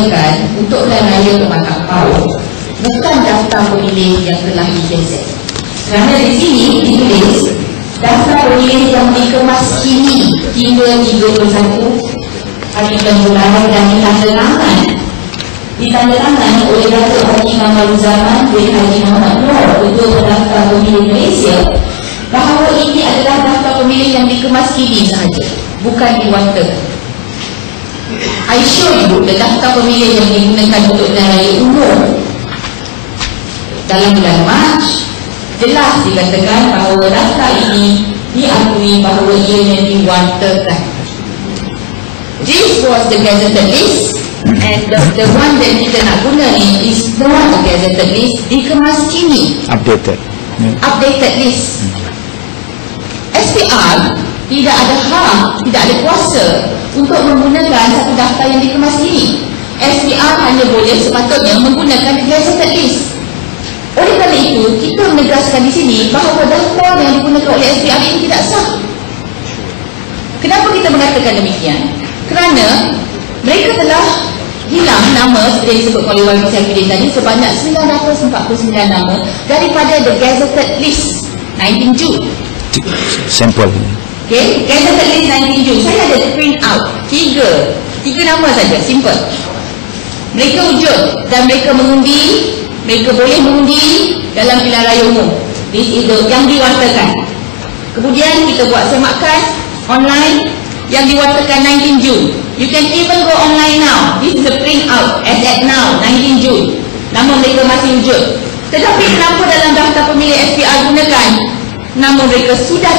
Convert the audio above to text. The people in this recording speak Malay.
gunakan untuk pilihan raya Pematang bukan daftar pemilih yang telah digezet. Kerana di sini ditulis daftar pemilih yang dikemas kini hingga 31 hari pemularan dan ditandatangan oleh Datuk Haji Kamaruzaman bin Haji Muhammad Nur, Ketua Pendaftar Pemilih Malaysia, bahawa ini adalah daftar pemilih yang dikemas kini sahaja, bukan diwantakan. I show you the daftar pemilih yang digunakan untuk pilihan raya umum. Dalam bulan Mac, jelas dikatakan bahawa daftar ini diakui bahawa ianya diwantakan. This was the gazetted list, and the one that kita nak guna ni is not the gazetted list, dikemas kini, updated list. SPR tidak ada hak, tidak ada kuasa untuk menggunakan satu daftar yang dikemas kini. SPR hanya boleh sepatutnya menggunakan gazetted list. Oleh kerana itu, kita menegaskan di sini bahawa daftar yang digunakan oleh SPR ini tidak sah. Kenapa kita mengatakan demikian? Kerana mereka telah hilang nama seperti disebut oleh Wali Syafidin tadi sebanyak 949 nama daripada the gazetted list 19 Jun. Sampel. Okay, gazetted list 19 Jun. Saya ada print out tiga nama saja, simple. Mereka wujud dan mereka mengundi, mereka boleh mengundi dalam pilihan raya umum. This is the yang diwartakan. Kemudian kita buat semakan online yang diwartakan 19 Jun. You can even go online now. This is the print out as at now 19 Jun. Nama mereka masih wujud. Tetapi kenapa dalam daftar pemilih SPR gunakan nama mereka sudah